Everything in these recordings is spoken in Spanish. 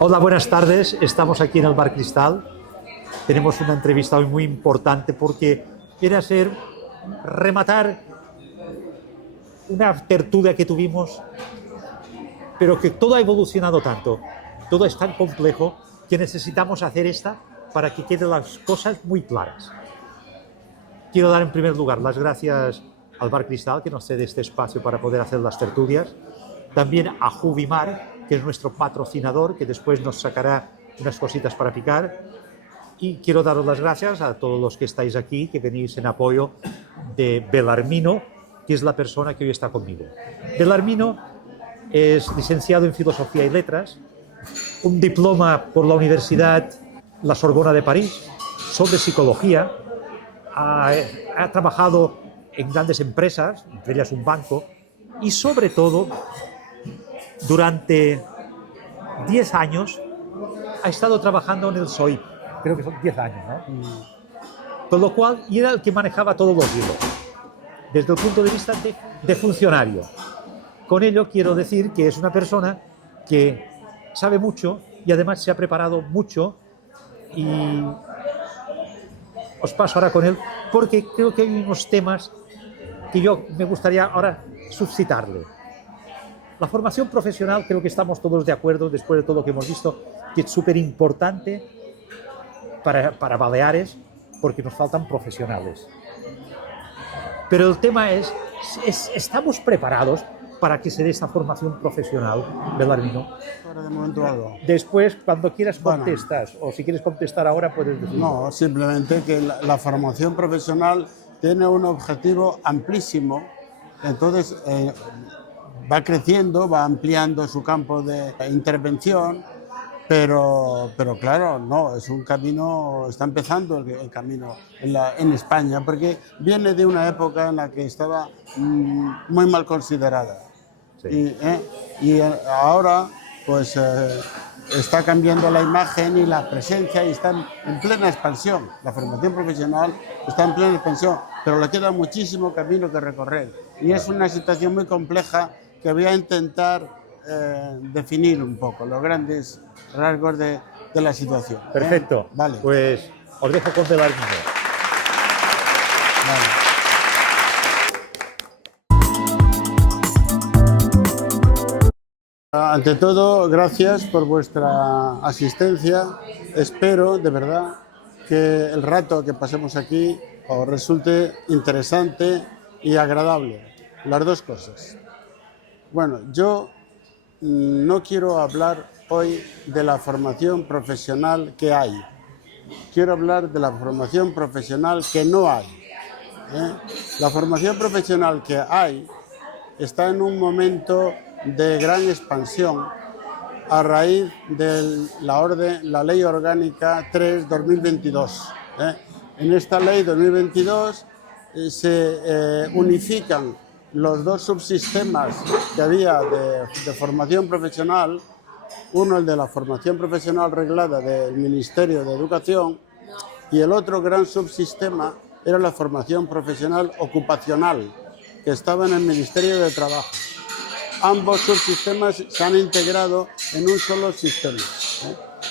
Hola, buenas tardes. Estamos aquí en el Bar Cristal. Tenemos una entrevista hoy muy importante porque viene a ser rematar una tertulia que tuvimos, pero que todo ha evolucionado tanto, todo es tan complejo que necesitamos hacer esta para que queden las cosas muy claras. Quiero dar en primer lugar las gracias al Bar Cristal que nos cede este espacio para poder hacer las tertulias, también a Juvimar, que es nuestro patrocinador, que después nos sacará unas cositas para picar. Y quiero daros las gracias a todos los que estáis aquí, que venís en apoyo de Belarmino, que es la persona que hoy está conmigo. Belarmino es licenciado en Filosofía y Letras, un diploma por la Universidad La Sorbona de París sobre psicología, ha trabajado en grandes empresas, entre ellas un banco, y sobre todo, durante 10 años, ha estado trabajando en el SOIP. Creo que son 10 años, ¿no? Con lo cual, y era el que manejaba todos los hilos, desde el punto de vista de funcionario. Con ello quiero decir que es una persona que sabe mucho y además se ha preparado mucho, y os paso ahora con él porque creo que hay unos temas que yo me gustaría ahora suscitarle. La formación profesional, creo que estamos todos de acuerdo después de todo lo que hemos visto, que es súper importante para Baleares porque nos faltan profesionales. Pero el tema es, ¿estamos preparados para que se dé esta formación profesional, Belarmino? Ahora de momento dado. Después, cuando quieras Bueno. contestas, o si quieres contestar ahora puedes decirlo. No, simplemente que la formación profesional tiene un objetivo amplísimo, entonces va creciendo, va ampliando su campo de intervención, pero claro, no, es un camino, está empezando el camino en España, porque viene de una época en la que estaba muy mal considerada. Sí. Y ahora pues está cambiando la imagen y la presencia y está en plena expansión. La formación profesional está en plena expansión, pero le queda muchísimo camino que recorrer. Y es una situación muy compleja que voy a intentar definir un poco, los grandes rasgos de la situación. Perfecto. Vale. Pues os dejo con Belarmino. Vale. Ante todo, gracias por vuestra asistencia. Espero, de verdad, que el rato que pasemos aquí os resulte interesante y agradable. Las dos cosas. Bueno, yo no quiero hablar hoy de la formación profesional que hay. Quiero hablar de la formación profesional que no hay. La formación profesional que hay está en un momento de gran expansión a raíz de la Ley Orgánica 3/2022. En esta Ley 2022 se unifican los dos subsistemas que había de formación profesional, uno el de la formación profesional reglada del Ministerio de Educación y el otro gran subsistema era la formación profesional ocupacional, que estaba en el Ministerio de Trabajo. Ambos subsistemas se han integrado en un solo sistema.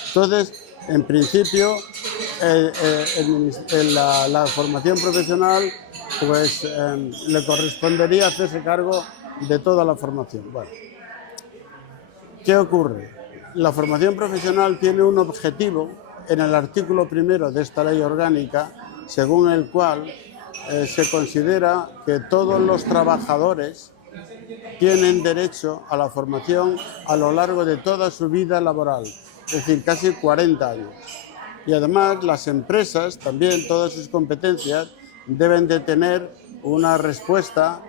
Entonces, en principio, la formación profesional pues, le correspondería hacerse cargo de toda la formación. Bueno, ¿qué ocurre? La formación profesional tiene un objetivo en el artículo 1 de esta ley orgánica, según el cual se considera que todos los trabajadores tienen derecho a la formación a lo largo de toda su vida laboral, es decir, casi 40 años. Y además las empresas, también todas sus competencias, deben de tener una respuesta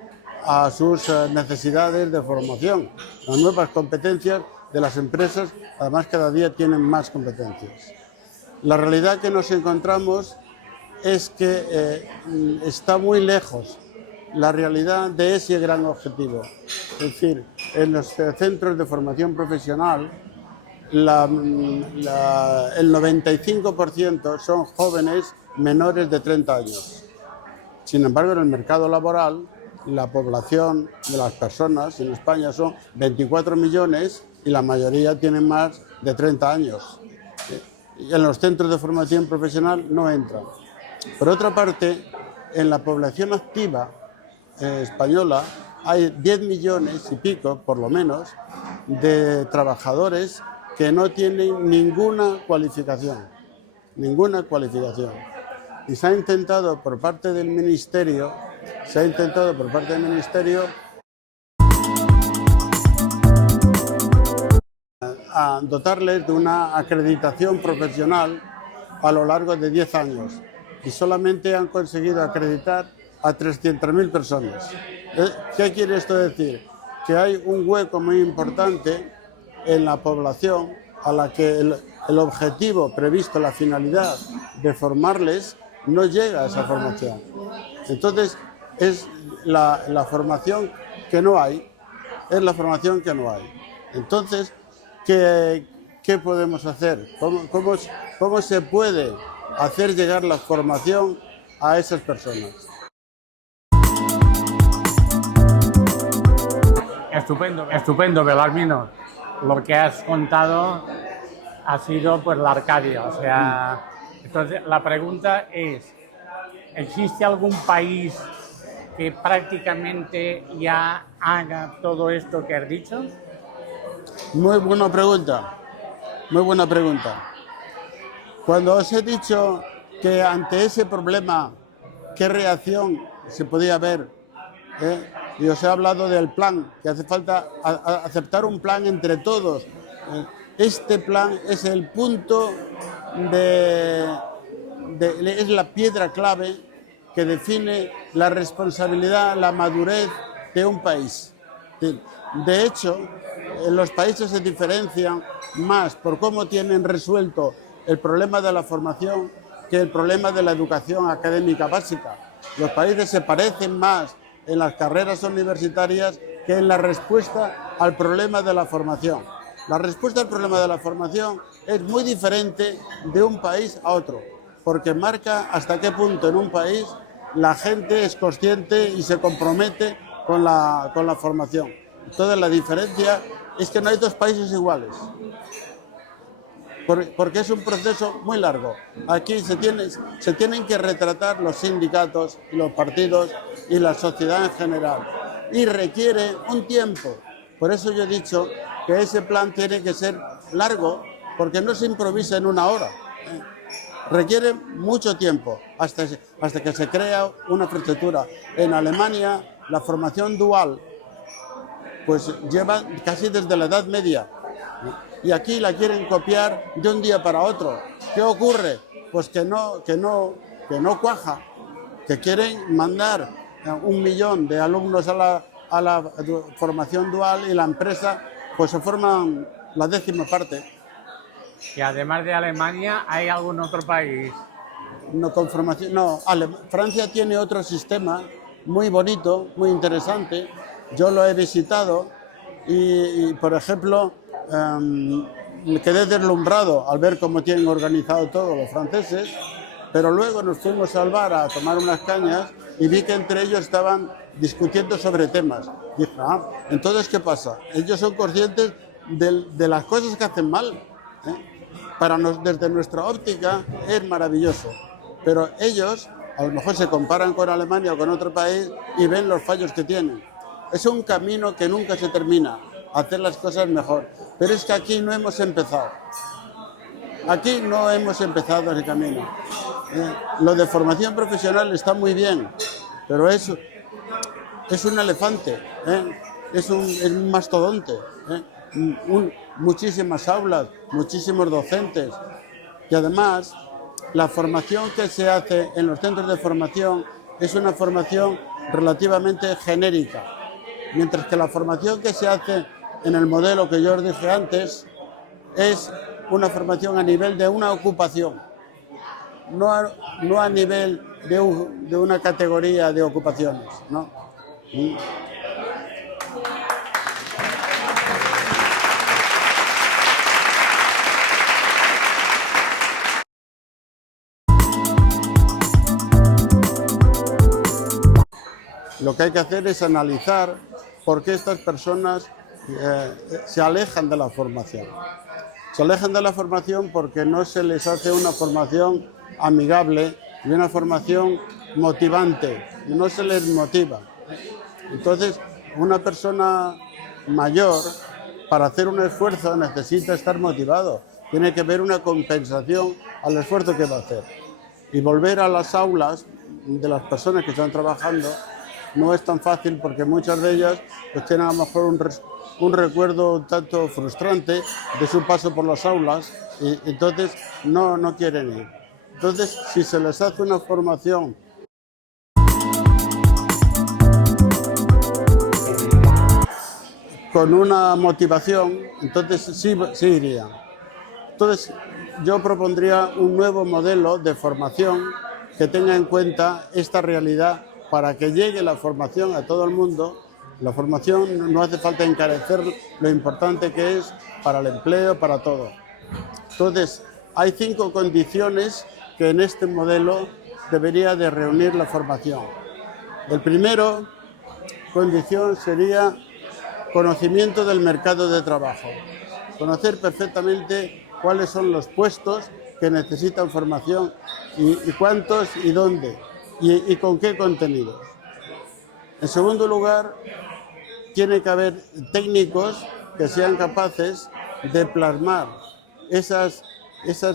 a sus necesidades de formación. Las nuevas competencias de las empresas, además, cada día tienen más competencias. La realidad que nos encontramos es que está muy lejos la realidad de ese gran objetivo. Es decir, en los centros de formación profesional, el 95% son jóvenes menores de 30 años. Sin embargo, en el mercado laboral, la población de las personas en España son 24 millones y la mayoría tienen más de 30 años. Y en los centros de formación profesional no entran. Por otra parte, en la población activa española hay 10 millones y pico, por lo menos, de trabajadores que no tienen ninguna cualificación. Ninguna cualificación. Y se ha intentado por parte del Ministerio, a dotarles de una acreditación profesional a lo largo de 10 años. Y solamente han conseguido acreditar a 300.000 personas. ¿Qué quiere esto decir? Que hay un hueco muy importante en la población a la que el objetivo previsto, la finalidad de formarles, no llega a esa formación. Entonces, es la formación que no hay. Es la formación que no hay. Entonces, ¿qué podemos hacer? ¿Cómo se puede hacer llegar la formación a esas personas? Estupendo, Belarmino. Lo que has contado ha sido pues la Arcadia. O sea, entonces la pregunta es, ¿existe algún país que prácticamente ya haga todo esto que has dicho? Muy buena pregunta, muy buena pregunta. Cuando os he dicho que ante ese problema, ¿qué reacción se podía ver? Y os he hablado del plan, que hace falta aceptar un plan entre todos. Este plan es el punto es la piedra clave que define la responsabilidad, la madurez de un país. De hecho, los países se diferencian más por cómo tienen resuelto el problema de la formación que el problema de la educación académica básica. Los países se parecen más en las carreras universitarias que en la respuesta al problema de la formación. La respuesta al problema de la formación es muy diferente de un país a otro, porque marca hasta qué punto en un país la gente es consciente y se compromete con la formación. Entonces la diferencia es que no hay dos países iguales, porque es un proceso muy largo. Aquí se tienen que retratar los sindicatos, los partidos y la sociedad en general, y requiere un tiempo. Por eso yo he dicho que ese plan tiene que ser largo, porque no se improvisa en una hora. Requiere mucho tiempo hasta que se crea una infraestructura. En Alemania la formación dual pues lleva casi desde la Edad Media, y aquí la quieren copiar de un día para otro. ¿Qué ocurre? Pues que no cuaja, que quieren mandar 1 millón de alumnos a la formación dual, y la empresa pues se forman la 10ª parte. Y además de Alemania, ¿hay algún otro país? Francia tiene otro sistema muy bonito, muy interesante. Yo lo he visitado y por ejemplo, me quedé deslumbrado al ver cómo tienen organizado todo los franceses, pero luego nos fuimos al bar a tomar unas cañas y vi que entre ellos estaban discutiendo sobre temas. Dije, entonces, ¿qué pasa? Ellos son conscientes de las cosas que hacen mal. Desde nuestra óptica es maravilloso, pero ellos a lo mejor se comparan con Alemania o con otro país y ven los fallos que tienen. Es un camino que nunca se termina, hacer las cosas mejor. Pero es que aquí no hemos empezado. Aquí no hemos empezado ese camino. Lo de formación profesional está muy bien, pero es un elefante, es un mastodonte. Muchísimas aulas, muchísimos docentes. Y además, la formación que se hace en los centros de formación es una formación relativamente genérica, mientras que la formación que se hace en el modelo que yo os dije antes es una formación a nivel de una ocupación, no a nivel de una categoría de ocupaciones, ¿no? Lo que hay que hacer es analizar por qué estas personas se alejan de la formación. Se alejan de la formación porque no se les hace una formación amigable y una formación motivante, no se les motiva. Entonces, una persona mayor, para hacer un esfuerzo, necesita estar motivado. Tiene que haber una compensación al esfuerzo que va a hacer. Y volver a las aulas de las personas que están trabajando no es tan fácil porque muchas de ellas pues, tienen a lo mejor un recuerdo un tanto frustrante de su paso por las aulas y entonces no quieren ir. Entonces, si se les hace una formación con una motivación, entonces sí irían. Entonces, yo propondría un nuevo modelo de formación que tenga en cuenta esta realidad para que llegue la formación a todo el mundo. La formación no hace falta encarecer lo importante que es para el empleo, para todo. Entonces, hay 5 condiciones que en este modelo debería de reunir la formación. El primero condición sería conocimiento del mercado de trabajo. Conocer perfectamente cuáles son los puestos que necesitan formación y cuántos y dónde y con qué contenidos. En segundo lugar, tiene que haber técnicos que sean capaces de plasmar esas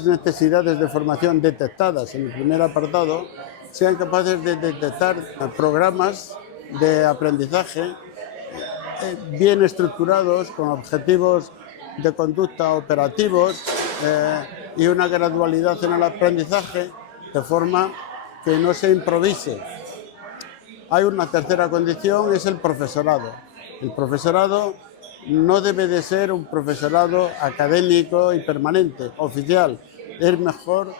necesidades de formación detectadas en el primer apartado, sean capaces de detectar programas de aprendizaje bien estructurados, con objetivos de conducta operativos y una gradualidad en el aprendizaje, de forma que no se improvise. Hay una tercera condición, es el profesorado. El profesorado no debe de ser un profesorado académico y permanente, oficial. Es mejor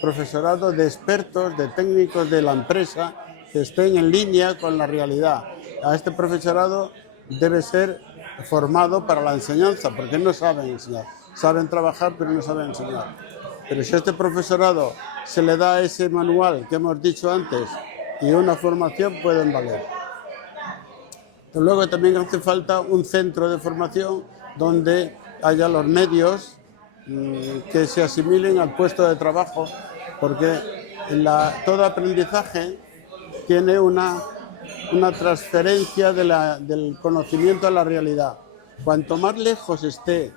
profesorado de expertos, de técnicos de la empresa que estén en línea con la realidad. A este profesorado debe ser formado para la enseñanza, porque no saben enseñar. Saben trabajar, pero no saben enseñar. Pero si a este profesorado se le da ese manual que hemos dicho antes y una formación, pueden valer. Pero luego también hace falta un centro de formación donde haya los medios que se asimilen al puesto de trabajo, porque todo aprendizaje tiene una transferencia del conocimiento a la realidad. Cuanto más lejos esté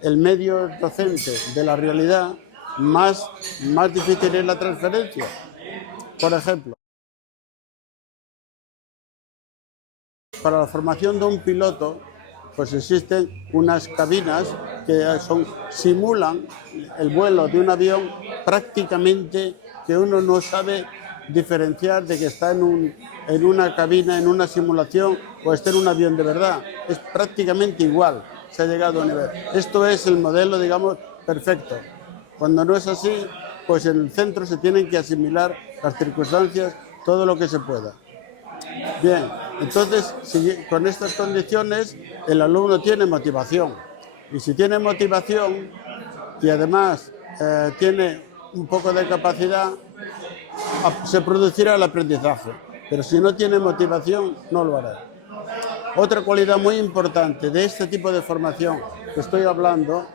el medio docente de la realidad, más difícil es la transferencia. Por ejemplo, para la formación de un piloto, pues existen unas cabinas que simulan el vuelo de un avión prácticamente que uno no sabe diferenciar de que está en una cabina, en una simulación o está en un avión de verdad. Es prácticamente igual, se ha llegado a un nivel. Esto es el modelo, digamos, perfecto. Cuando no es así, pues en el centro se tienen que asimilar las circunstancias, todo lo que se pueda. Bien, entonces, con estas condiciones, el alumno tiene motivación. Y si tiene motivación y además tiene un poco de capacidad, se producirá el aprendizaje. Pero si no tiene motivación, no lo hará. Otra cualidad muy importante de este tipo de formación que estoy hablando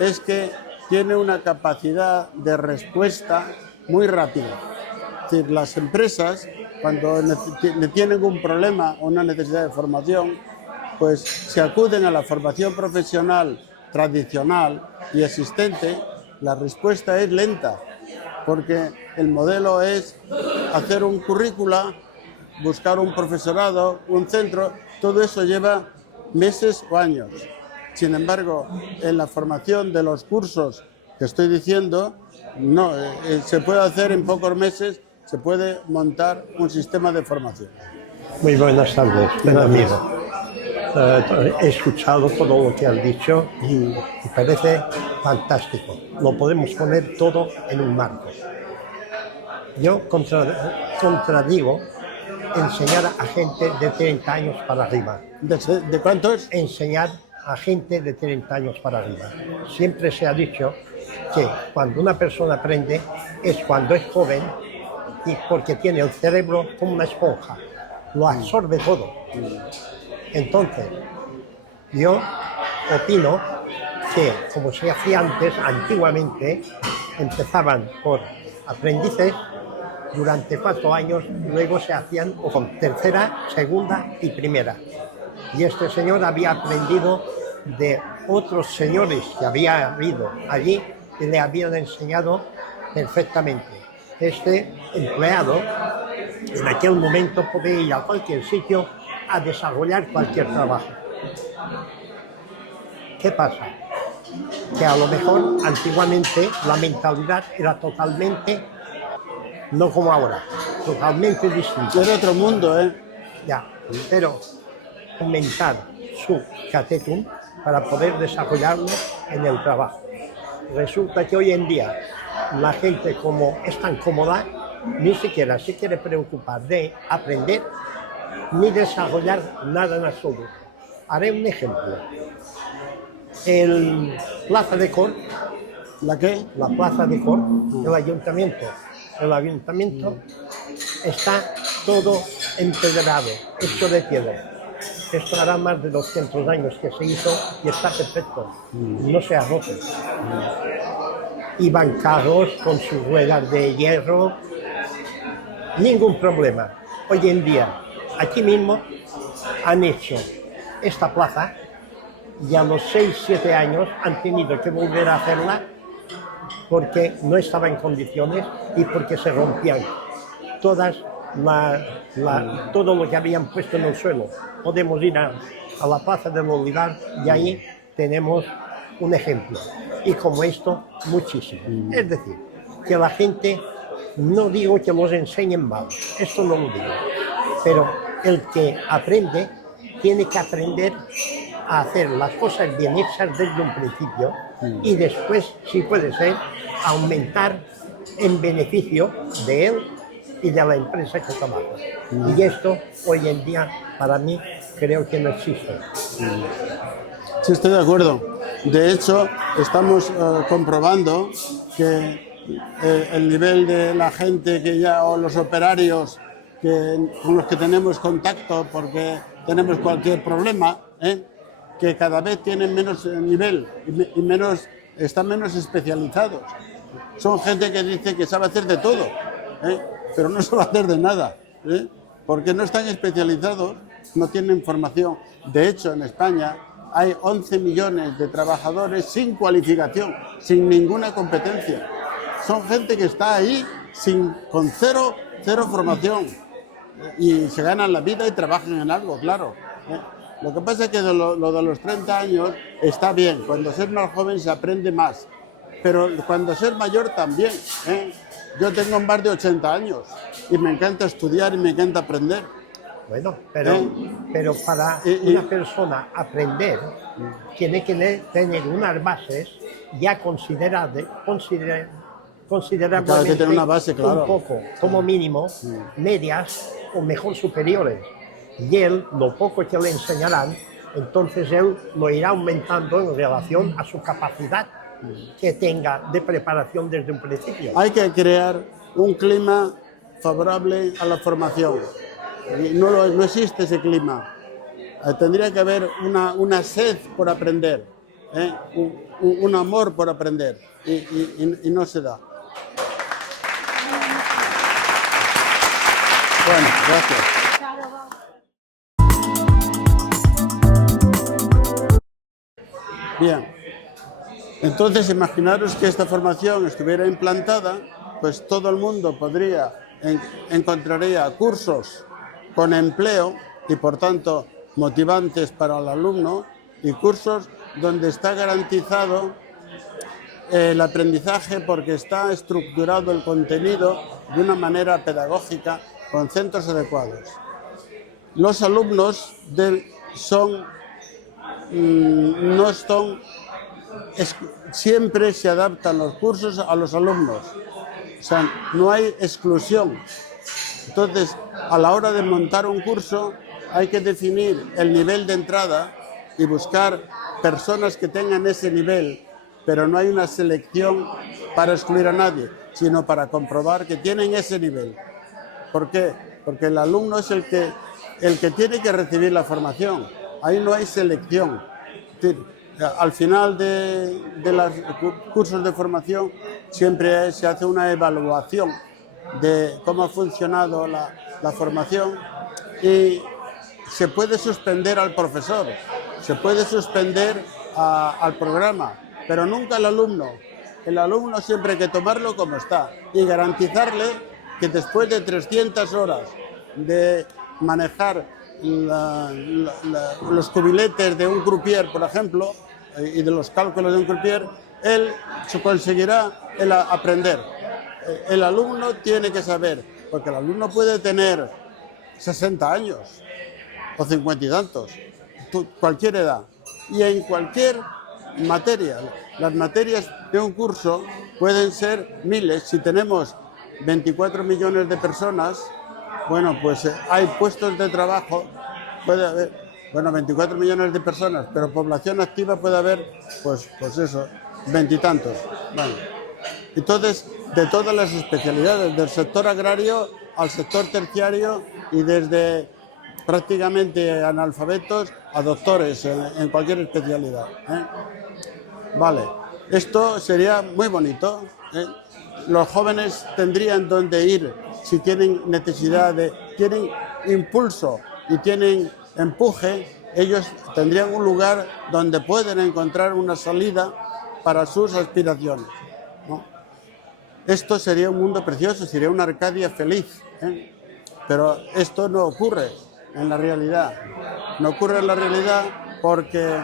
es que tiene una capacidad de respuesta muy rápida. Es decir, las empresas, cuando tienen un problema o una necesidad de formación, pues se acuden a la formación profesional tradicional y existente. La respuesta es lenta, porque el modelo es hacer un currícula, buscar un profesorado, un centro, todo eso lleva meses o años. Sin embargo, en la formación de los cursos que estoy diciendo, no, se puede hacer en pocos meses, se puede montar un sistema de formación. Muy buenas tardes, buen amigo. He escuchado todo lo que has dicho y me parece fantástico. Lo podemos poner todo en un marco. Yo contradigo enseñar a gente de 30 años para arriba. ¿De cuántos? Enseñar a gente de 30 años para arriba. Siempre se ha dicho que cuando una persona aprende es cuando es joven y porque tiene el cerebro como una esponja, lo absorbe todo. Entonces, yo opino que, como se hacía antes, antiguamente, empezaban por aprendices durante 4 años, luego se hacían con tercera, segunda y primera. Y este señor había aprendido de otros señores que había habido allí y le habían enseñado perfectamente. Este empleado en aquel momento podía ir a cualquier sitio a desarrollar cualquier trabajo. ¿Qué pasa? Que a lo mejor antiguamente la mentalidad era totalmente, no como ahora, totalmente distinta. Era otro mundo, ¿eh? Ya, pero aumentar su catetum para poder desarrollarlo en el trabajo. Resulta que hoy en día la gente, como es tan cómoda, ni siquiera se quiere preocupar de aprender ni desarrollar nada en absoluto. Haré un ejemplo. El Plaza de Cort, ¿La qué? la Plaza de Cort, el ayuntamiento está todo empedrado, hecho de piedra. Esto hará más de 200 años que se hizo y está perfecto, no se ha roto. Y van carros con sus ruedas de hierro, ningún problema. Hoy en día, aquí mismo, han hecho esta plaza y a los 6-7 años han tenido que volver a hacerla porque no estaba en condiciones y porque se rompían todas todo lo que habían puesto en el suelo. Podemos ir a la Plaza del Olivar y ahí tenemos un ejemplo. Y como esto, muchísimo. Es decir, que la gente, no digo que los enseñen mal, esto no lo digo, pero el que aprende tiene que aprender a hacer las cosas bien hechas desde un principio y después, si puede ser, aumentar en beneficio de él y de la empresa que trabaja. Y esto, hoy en día, para mí, creo que no existe. Sí, estoy de acuerdo. De hecho, estamos comprobando que el nivel de la gente que ya, o los operarios con los que tenemos contacto porque tenemos cualquier problema, que cada vez tienen menos nivel y están menos especializados. Son gente que dice que sabe hacer de todo, pero no sabe hacer de nada, porque no están especializados, no tienen formación. De hecho, en España hay 11 millones de trabajadores sin cualificación, sin ninguna competencia. Son gente que está ahí con cero formación y se ganan la vida y trabajan en algo, claro. Lo que pasa es que lo de los 30 años está bien. Cuando ser más joven se aprende más, pero cuando ser mayor también. Yo tengo más de 80 años y me encanta estudiar y me encanta aprender. Bueno, pero para una persona aprender tiene que tener unas bases ya considerablemente Claro, hay que tener una base, claro. un poco, como mínimo, medias o mejor superiores. Y él, lo poco que le enseñarán, entonces él lo irá aumentando en relación a su capacidad que tenga de preparación desde un principio. Hay que crear un clima favorable a la formación. Y no existe ese clima. Tendría que haber una sed por aprender, un amor por aprender, y no se da. Bueno, gracias. Bien, entonces imaginaros que esta formación estuviera implantada, pues todo el mundo encontraría cursos con empleo y por tanto motivantes para el alumno y cursos donde está garantizado el aprendizaje porque está estructurado el contenido de una manera pedagógica con centros adecuados. Los alumnos siempre se adaptan los cursos a los alumnos, o sea, no hay exclusión. Entonces, a la hora de montar un curso hay que definir el nivel de entrada y buscar personas que tengan ese nivel, pero no hay una selección para excluir a nadie, sino para comprobar que tienen ese nivel. ¿Por qué? Porque el alumno es el que tiene que recibir la formación. Ahí no hay selección. Al final de los cursos de formación siempre se hace una evaluación de cómo ha funcionado la formación y se puede suspender al profesor, se puede suspender al programa, pero nunca al alumno. El alumno siempre hay que tomarlo como está y garantizarle que después de 300 horas de manejar los cubiletes de un croupier, por ejemplo, y de los cálculos de un croupier, él se conseguirá aprender. El alumno tiene que saber, porque el alumno puede tener 60 años o 50 y tantos, cualquier edad, y en cualquier materia. Las materias de un curso pueden ser miles. Si tenemos 24 millones de personas, bueno, pues hay puestos de trabajo, puede haber, bueno, 24 millones de personas, pero población activa puede haber, pues eso, 20 y tantos. Bueno, entonces, de todas las especialidades, del sector agrario al sector terciario y desde prácticamente analfabetos a doctores en cualquier especialidad, ¿eh? Vale, esto sería muy bonito, ¿eh? Los jóvenes tendrían donde ir si tienen necesidad tienen impulso y tienen empuje, ellos tendrían un lugar donde pueden encontrar una salida para sus aspiraciones, ¿no? Esto sería un mundo precioso, sería una Arcadia feliz, ¿eh? Pero esto no ocurre en la realidad. No ocurre en la realidad porque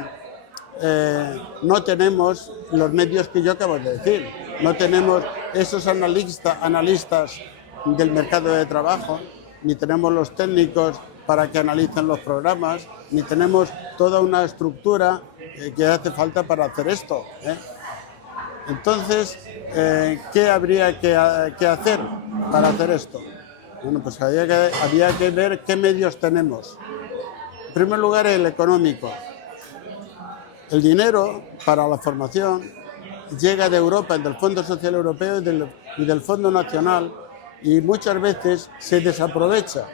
no tenemos los medios que yo acabo de decir. No tenemos esos analistas del mercado de trabajo, ni tenemos los técnicos para que analicen los programas, ni tenemos toda una estructura que hace falta para hacer esto, ¿eh? Entonces, ¿qué habría que hacer para hacer esto? Bueno, pues había que ver qué medios tenemos. En primer lugar, el económico. El dinero para la formación llega de Europa, del Fondo Social Europeo y del Fondo Nacional, y muchas veces se desaprovecha.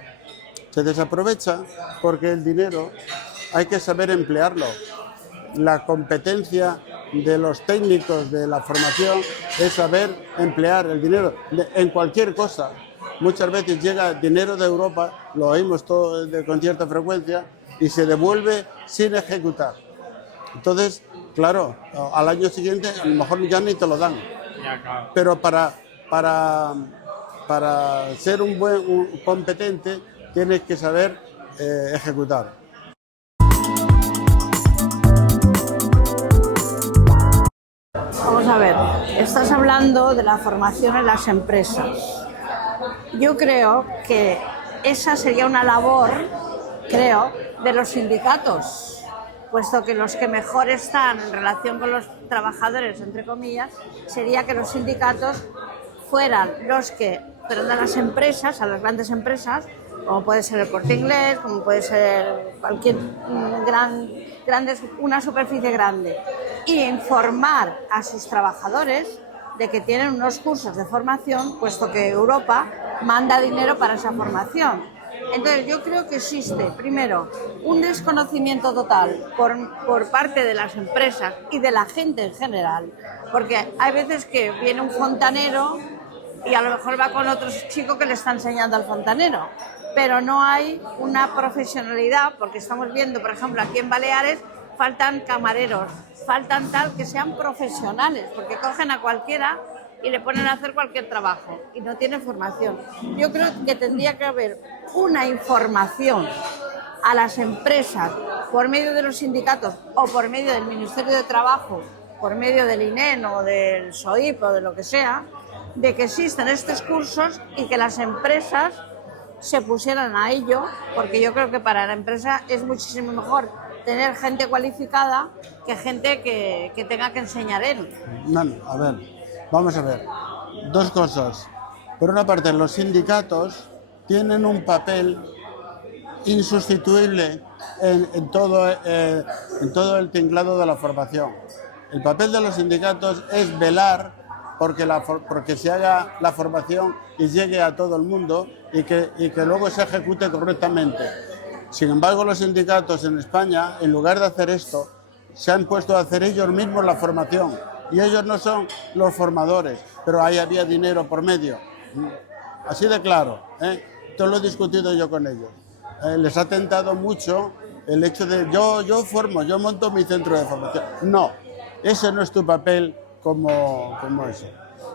Se desaprovecha porque el dinero hay que saber emplearlo. La competencia de los técnicos de la formación es saber emplear el dinero en cualquier cosa. Muchas veces llega dinero de Europa, lo oímos todo con cierta frecuencia, y se devuelve sin ejecutar. Entonces, claro, al año siguiente a lo mejor ya ni te lo dan. Pero para ser un competente tienes que saber ejecutar. Vamos a ver, estás hablando de la formación en las empresas. Yo creo que esa sería una labor, de los sindicatos, puesto que los que mejor están en relación con los trabajadores, entre comillas, sería que los sindicatos fueran los que, pero a las empresas, a las grandes empresas, como puede ser el Corte Inglés, como puede ser cualquier una superficie grande, y informar a sus trabajadores de que tienen unos cursos de formación, puesto que Europa manda dinero para esa formación. Entonces yo creo que existe, primero, un desconocimiento total por parte de las empresas y de la gente en general, porque hay veces que viene un fontanero y a lo mejor va con otro chico que le está enseñando al fontanero, pero no hay una profesionalidad, porque estamos viendo, por ejemplo, aquí en Baleares faltan camareros, faltan tal que sean profesionales, porque cogen a cualquiera y le ponen a hacer cualquier trabajo y no tiene formación. Yo creo que tendría que haber una información a las empresas por medio de los sindicatos o por medio del Ministerio de Trabajo, por medio del INEN o del SOIP o de lo que sea, de que existen estos cursos y que las empresas se pusieran a ello, porque yo creo que para la empresa es muchísimo mejor tener gente cualificada que gente que tenga que enseñar él. No, a ver, vamos a ver. Dos cosas. Por una parte, los sindicatos tienen un papel insustituible en todo el tinglado de la formación. El papel de los sindicatos es velar porque se haga la formación y llegue a todo el mundo y que luego se ejecute correctamente. Sin embargo, los sindicatos en España, en lugar de hacer esto, se han puesto a hacer ellos mismos la formación y ellos no son los formadores, pero ahí había dinero por medio. Así de claro, esto lo he discutido yo con ellos. Les ha tentado mucho el hecho de yo formo, yo monto mi centro de formación. No, ese no es tu papel como eso.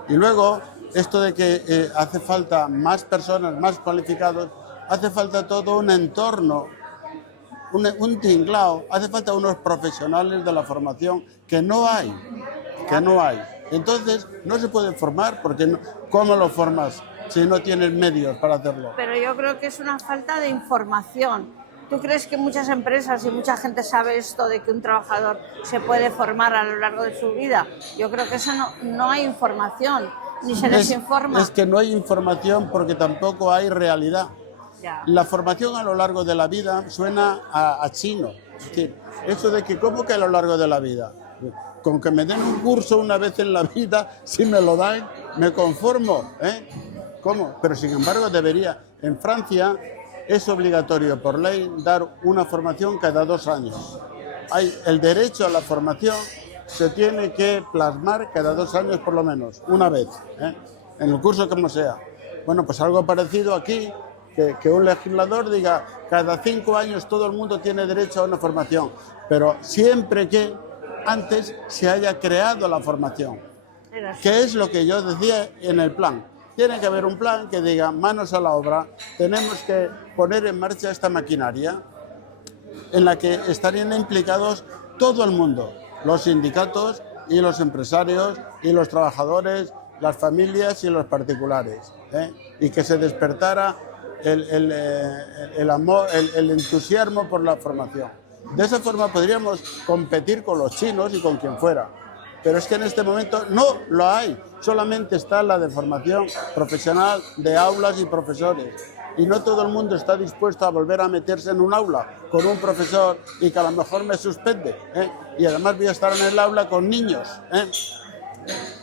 Y luego, esto de que hace falta más personas, más cualificados, hace falta todo un entorno, un tinglao, hace falta unos profesionales de la formación que no hay. Entonces, no se puede formar porque ¿cómo lo formas si no tienes medios para hacerlo? Pero yo creo que es una falta de información. ¿Tú crees que muchas empresas y mucha gente sabe esto de que un trabajador se puede formar a lo largo de su vida? Yo creo que eso no hay información, ni se les informa. Es que no hay información porque tampoco hay realidad. Ya. La formación a lo largo de la vida suena a chino. Es decir, eso de que ¿cómo que a lo largo de la vida? Con que me den un curso una vez en la vida, si me lo dan, me conformo. ¿Cómo? Pero sin embargo debería. En Francia es obligatorio por ley dar una formación cada 2 años. Hay el derecho a la formación, se tiene que plasmar cada 2 años por lo menos, una vez, en el curso como sea. Bueno, pues algo parecido aquí, que un legislador diga cada 5 años todo el mundo tiene derecho a una formación, pero siempre que antes se haya creado la formación. ¿Qué es lo que yo decía en el plan? Tiene que haber un plan que diga manos a la obra, tenemos que poner en marcha esta maquinaria en la que estarían implicados todo el mundo, los sindicatos y los empresarios y los trabajadores, las familias y los particulares, y que se despertara el amor, el entusiasmo por la formación. De esa forma podríamos competir con los chinos y con quien fuera. Pero es que en este momento no lo hay. Solamente está la de formación profesional de aulas y profesores. Y no todo el mundo está dispuesto a volver a meterse en un aula con un profesor y que a lo mejor me suspende. Y además voy a estar en el aula con niños.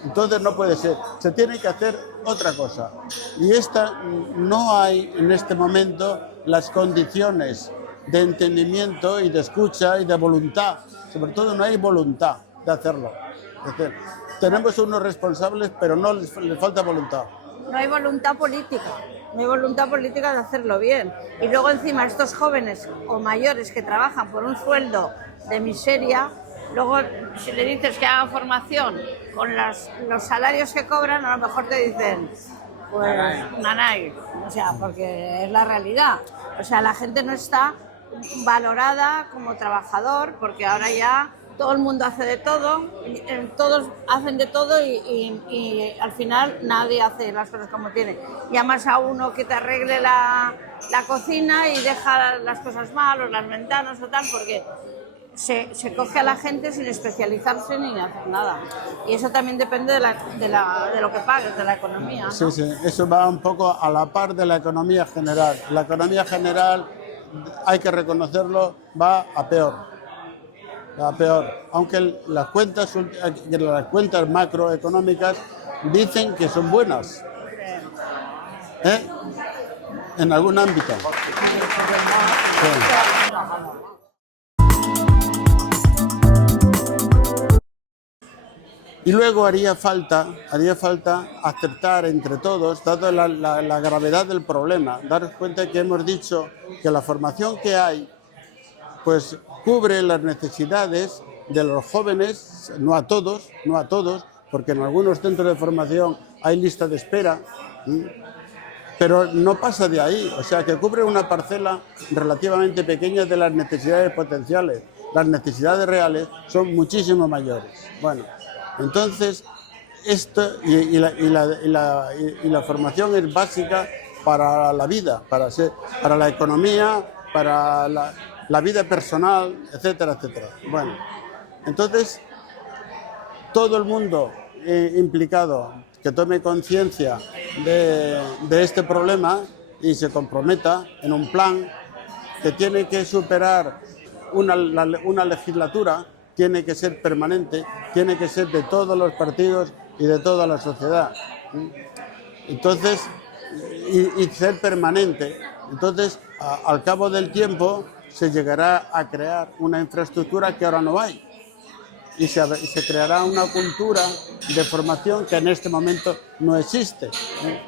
Entonces no puede ser. Se tiene que hacer otra cosa. Y no hay en este momento las condiciones de entendimiento y de escucha y de voluntad. Sobre todo no hay voluntad de hacerlo. Es decir, tenemos unos responsables, pero no les falta voluntad. No hay voluntad política, no hay voluntad política de hacerlo bien. Y luego encima estos jóvenes o mayores que trabajan por un sueldo de miseria, luego si le dices que hagan formación con los salarios que cobran, a lo mejor te dicen, pues nanay, o sea, porque es la realidad. O sea, la gente no está valorada como trabajador porque ahora ya todo el mundo hace de todo, todos hacen de todo y al final nadie hace las cosas como tiene. Llamas a uno que te arregle la cocina y deja las cosas mal o las ventanas o tal, porque se coge a la gente sin especializarse ni hacer nada. Y eso también depende de lo que pagues, de la economía, ¿no? Sí, sí, eso va un poco a la par de la economía general. La economía general, hay que reconocerlo, va a peor. Aunque las cuentas macroeconómicas dicen que son buenas, en algún ámbito. Sí. Y luego haría falta aceptar entre todos, dado la gravedad del problema, daros cuenta que hemos dicho que la formación que hay, pues cubre las necesidades de los jóvenes, no a todos, porque en algunos centros de formación hay lista de espera, pero no pasa de ahí, o sea que cubre una parcela relativamente pequeña de las necesidades potenciales. Las necesidades reales son muchísimo mayores. Bueno, entonces esto y la formación es básica para la vida, para la economía, para la vida personal, etcétera, etcétera. Bueno, entonces todo el mundo implicado que tome conciencia de este problema y se comprometa en un plan que tiene que superar una legislatura, tiene que ser permanente, tiene que ser de todos los partidos y de toda la sociedad. Entonces, y ser permanente. Entonces, al cabo del tiempo, se llegará a crear una infraestructura que ahora no hay. y se creará una cultura de formación que en este momento no existe, ¿eh?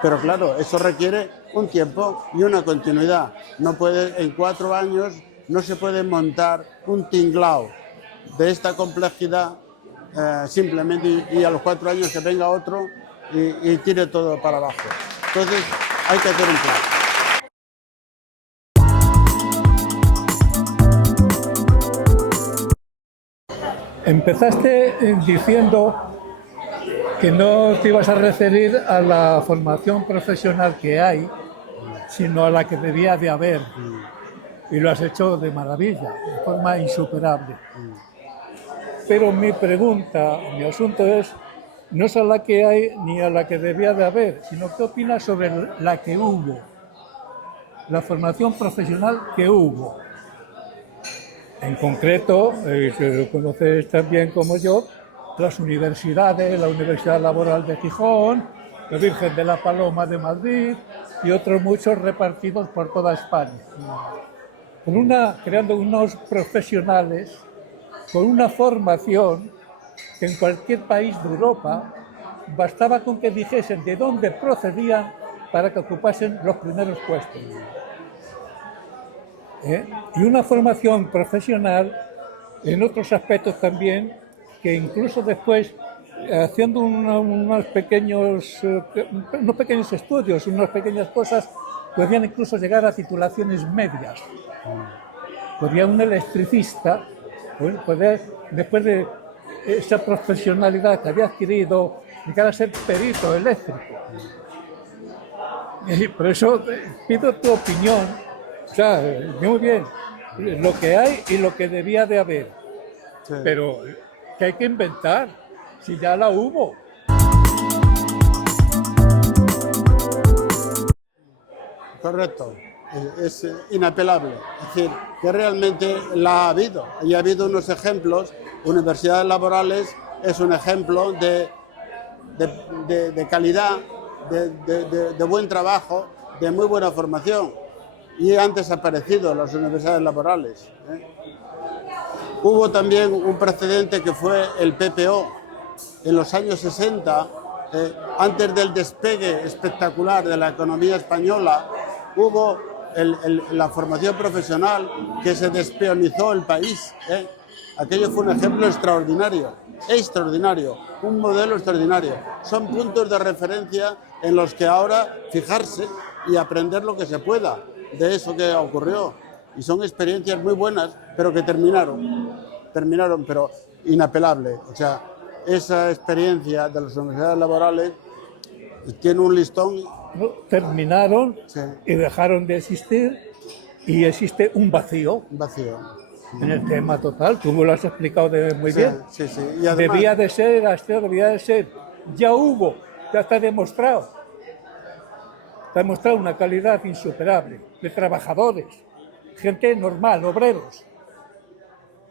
Pero claro, eso requiere un tiempo y una continuidad. No puede, en 4 años no se puede montar un tinglao de esta complejidad simplemente y a los 4 años que venga otro y tire todo para abajo. Entonces hay que hacer un plan. Empezaste diciendo que no te ibas a referir a la formación profesional que hay, sino a la que debía de haber. Y lo has hecho de maravilla, de forma insuperable. Pero mi pregunta, mi asunto es, no es a la que hay ni a la que debía de haber, sino qué opinas sobre la que hubo, la formación profesional que hubo. En concreto, que lo conoces tan bien como yo, las universidades, la Universidad Laboral de Gijón, la Virgen de la Paloma de Madrid y otros muchos repartidos por toda España. Creando unos profesionales con una formación que en cualquier país de Europa bastaba con que dijesen de dónde procedían para que ocupasen los primeros puestos. Y una formación profesional en otros aspectos también, que incluso después, haciendo unos pequeños estudios, unas pequeñas cosas, podían incluso llegar a titulaciones medias. Podía un electricista, después de esa profesionalidad que había adquirido, llegar a ser perito eléctrico. Y por eso pido tu opinión. O sea, muy bien, lo que hay y lo que debía de haber. Sí. Pero ¿qué hay que inventar? Si ya la hubo. Correcto, es inapelable. Es decir, que realmente la ha habido. Y ha habido unos ejemplos. Universidades laborales es un ejemplo de calidad, de buen trabajo, de muy buena formación. Y han desaparecido las universidades laborales. Hubo también un precedente que fue el PPO. En los años 60, antes del despegue espectacular de la economía española, hubo la formación profesional que se despeonizó el país. Aquello fue un ejemplo extraordinario, un modelo extraordinario. Son puntos de referencia en los que ahora fijarse y aprender lo que se pueda de eso que ocurrió. Y son experiencias muy buenas, pero que terminaron, pero inapelable. O sea, esa experiencia de las universidades laborales tiene un listón. Terminaron, sí, y dejaron de existir, y existe un vacío. Un vacío. En el tema total, tú me lo has explicado muy bien. Sí, sí. Y además, debía de ser, ya hubo, ya está demostrado. Está demostrado una calidad insuperable de trabajadores, gente normal, obreros,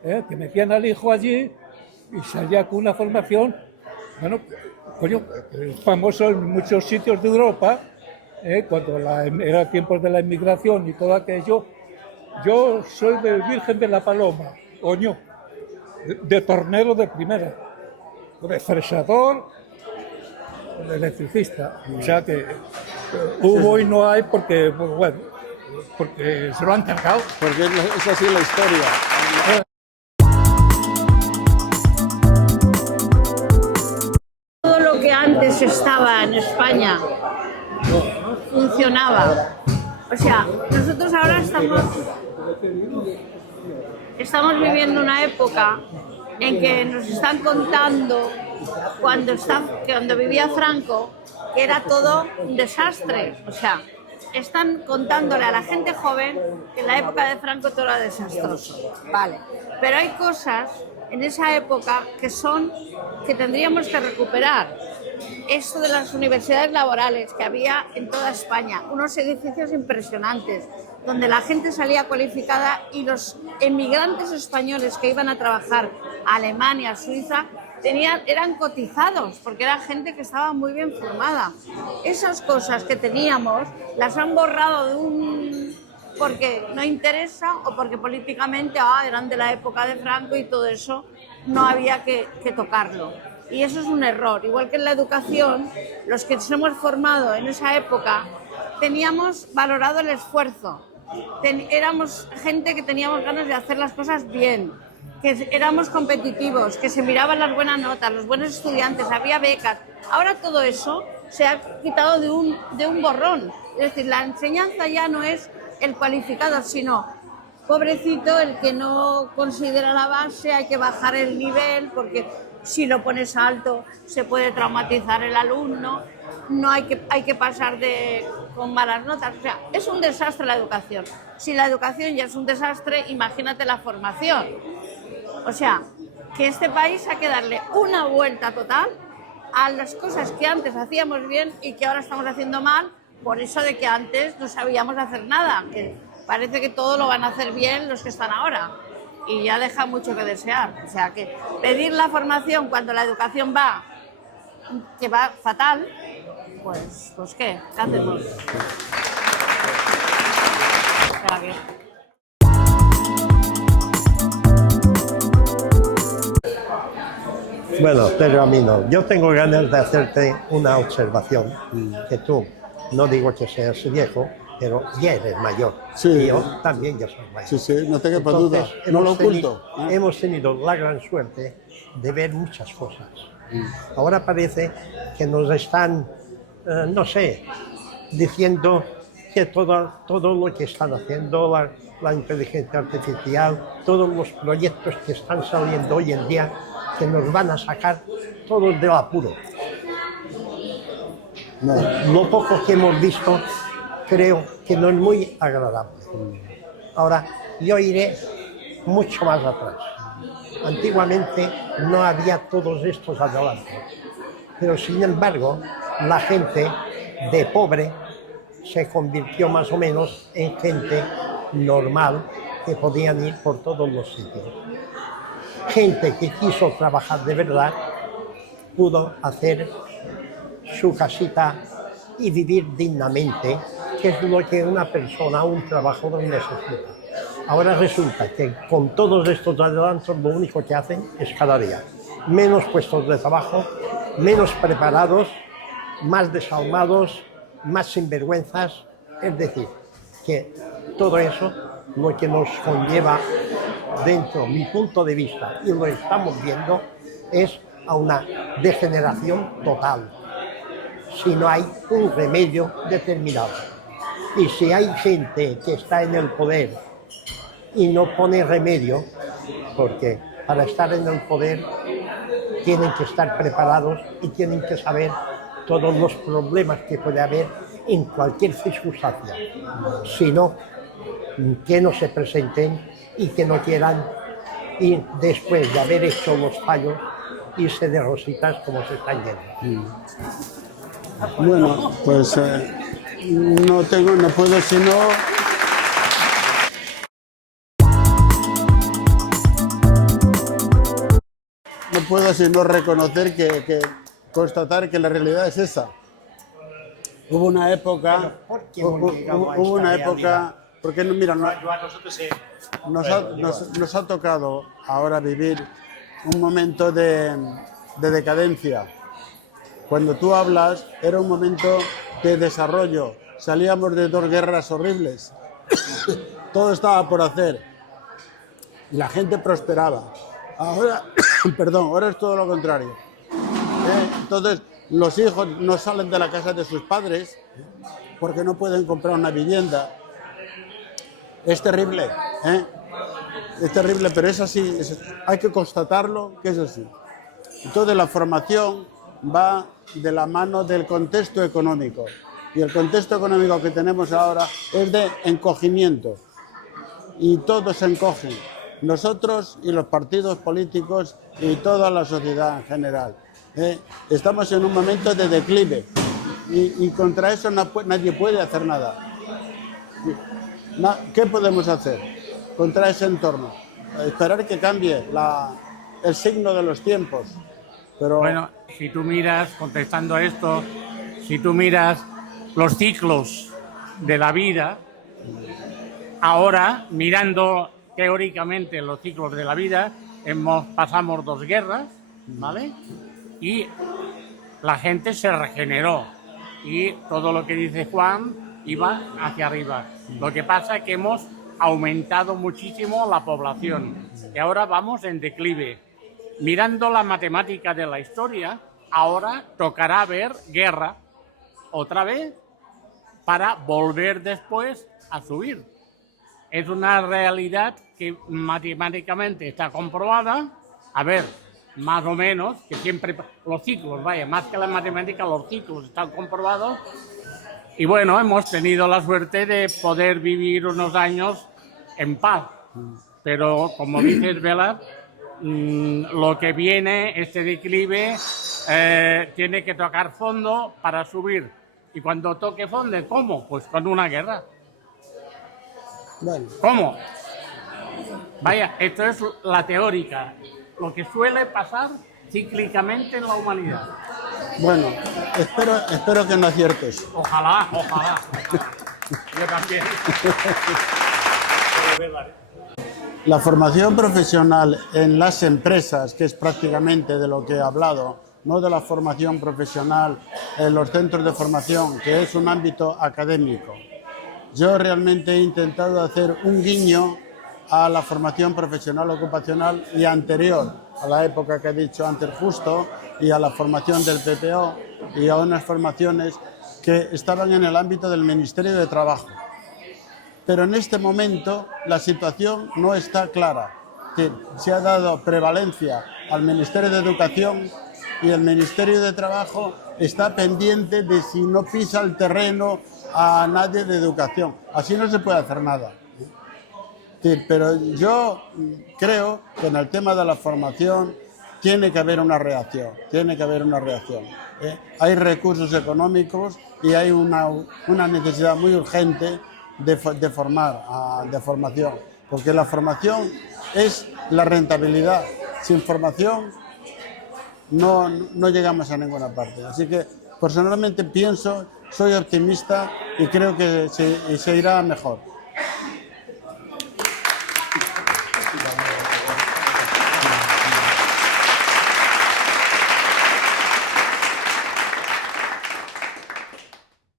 que metían al hijo allí y salía con una formación, bueno, coño, famoso en muchos sitios de Europa, cuando era tiempos de la inmigración y todo aquello. Yo soy de Virgen de la Paloma, coño, de tornero de primera, de fresador, de electricista. O sea que hubo y no hay porque, pues, bueno, porque se lo han cargado. Porque es así la historia. Todo lo que antes estaba en España funcionaba. O sea, nosotros ahora estamos viviendo una época en que nos están contando cuando vivía Franco que era todo un desastre. O sea, están contándole a la gente joven que en la época de Franco todo era desastroso. Vale, pero hay cosas en esa época que tendríamos que recuperar. Esto de las universidades laborales que había en toda España, unos edificios impresionantes, donde la gente salía cualificada y los emigrantes españoles que iban a trabajar a Alemania, a Suiza, eran cotizados, porque era gente que estaba muy bien formada. Esas cosas que teníamos las han borrado porque no interesa o porque políticamente eran de la época de Franco y todo eso no había que tocarlo. Y eso es un error. Igual que en la educación, los que nos hemos formado en esa época teníamos valorado el esfuerzo. Éramos gente que teníamos ganas de hacer las cosas bien, que éramos competitivos, que se miraban las buenas notas, los buenos estudiantes, había becas. Ahora todo eso se ha quitado de un borrón. Es decir, la enseñanza ya no es el cualificado, sino pobrecito el que no considera la base, hay que bajar el nivel porque si lo pones alto se puede traumatizar el alumno, no hay que pasar con malas notas. O sea, es un desastre la educación. Si la educación ya es un desastre, imagínate la formación. O sea, que este país hay que darle una vuelta total a las cosas que antes hacíamos bien y que ahora estamos haciendo mal, por eso de que antes no sabíamos hacer nada, que parece que todo lo van a hacer bien los que están ahora y ya deja mucho que desear. O sea, que pedir la formación cuando la educación va fatal, pues ¿qué? ¿Qué hacemos? Espera bien. Bueno, Pedro Amino, yo tengo ganas de hacerte una observación, que tú, no digo que seas viejo, pero ya eres mayor. Sí. Y yo también ya soy mayor. Sí, sí, no te quepa duda. Entonces, No lo oculto. Hemos tenido la gran suerte de ver muchas cosas. Ahora parece que nos están, no sé, diciendo que todo lo que están haciendo, la inteligencia artificial, todos los proyectos que están saliendo hoy en día, que nos van a sacar todos del apuro. No. Lo poco que hemos visto creo que no es muy agradable. Ahora, yo iré mucho más atrás. Antiguamente no había todos estos adelantos, pero sin embargo la gente de pobre se convirtió más o menos en gente normal que podían ir por todos los sitios. Gente que quiso trabajar de verdad pudo hacer su casita y vivir dignamente, que es lo que una persona, un trabajador necesita. Ahora resulta que con todos estos adelantos lo único que hacen es cada día menos puestos de trabajo, menos preparados, más desalmados, más sinvergüenzas. Es decir, que todo eso lo que nos conlleva, dentro de mi punto de vista, y lo estamos viendo, es a una degeneración total, si no hay un remedio determinado. Y si hay gente que está en el poder y no pone remedio, porque para estar en el poder tienen que estar preparados y tienen que saber todos los problemas que puede haber en cualquier circunstancia, sino que no se presenten y que no quieran, y después de haber hecho los fallos, irse de rositas como se están yendo. Bueno, pues no puedo sino reconocer constatar que la realidad es esa. Hubo una época, porque mira, nos ha tocado ahora vivir un momento de decadencia. Cuando tú hablas, era un momento de desarrollo. Salíamos de 2 guerras horribles. Todo estaba por hacer. Y la gente prosperaba. Ahora, ahora es todo lo contrario. Entonces, los hijos no salen de la casa de sus padres porque no pueden comprar una vivienda. Es terrible, es terrible, pero es así. Hay que constatarlo que es así. Entonces, la formación va de la mano del contexto económico. Y el contexto económico que tenemos ahora es de encogimiento. Y todos se encogen. Nosotros y los partidos políticos y toda la sociedad en general. Estamos en un momento de declive. Y contra eso nadie puede hacer nada. ¿Qué podemos hacer contra ese entorno? Esperar que cambie el signo de los tiempos. Pero bueno, si tú miras, contestando a esto, si tú miras los ciclos de la vida, ahora, mirando teóricamente los ciclos de la vida, pasamos 2 guerras, ¿vale? Y la gente se regeneró y todo lo que dice Juan iba hacia arriba. Lo que pasa es que hemos aumentado muchísimo la población y ahora vamos en declive. Mirando la matemática de la historia, ahora tocará ver guerra otra vez para volver después a subir. Es una realidad que matemáticamente está comprobada. A ver, más o menos, que siempre los ciclos, vaya, más que la matemática, los ciclos están comprobados. Y bueno, hemos tenido la suerte de poder vivir unos años en paz. Pero, como dices, Velar, lo que viene, este declive, tiene que tocar fondo para subir. Y cuando toque fondo, ¿cómo? Pues con una guerra. Bueno, ¿Cómo? Vaya, esto es la teórica, lo que suele pasar cíclicamente en la humanidad. bueno, espero que no aciertes. Ojalá, ojalá. Yo también. La formación profesional en las empresas, que es prácticamente de lo que he hablado, no de la formación profesional en los centros de formación, que es un ámbito académico. Yo realmente he intentado hacer un guiño a la formación profesional ocupacional y anterior a la época que he dicho antes justo, y a la formación del PPO y a unas formaciones que estaban en el ámbito del Ministerio de Trabajo. Pero en este momento la situación no está clara. Se ha dado prevalencia al Ministerio de Educación y el Ministerio de Trabajo está pendiente de si no pisa el terreno a nadie de educación. Así no se puede hacer nada. Pero yo creo que en el tema de la formación tiene que haber una reacción. Hay recursos económicos y hay una necesidad muy urgente de formación, porque la formación es la rentabilidad. Sin formación no llegamos a ninguna parte. Así que personalmente soy optimista y creo que se irá mejor.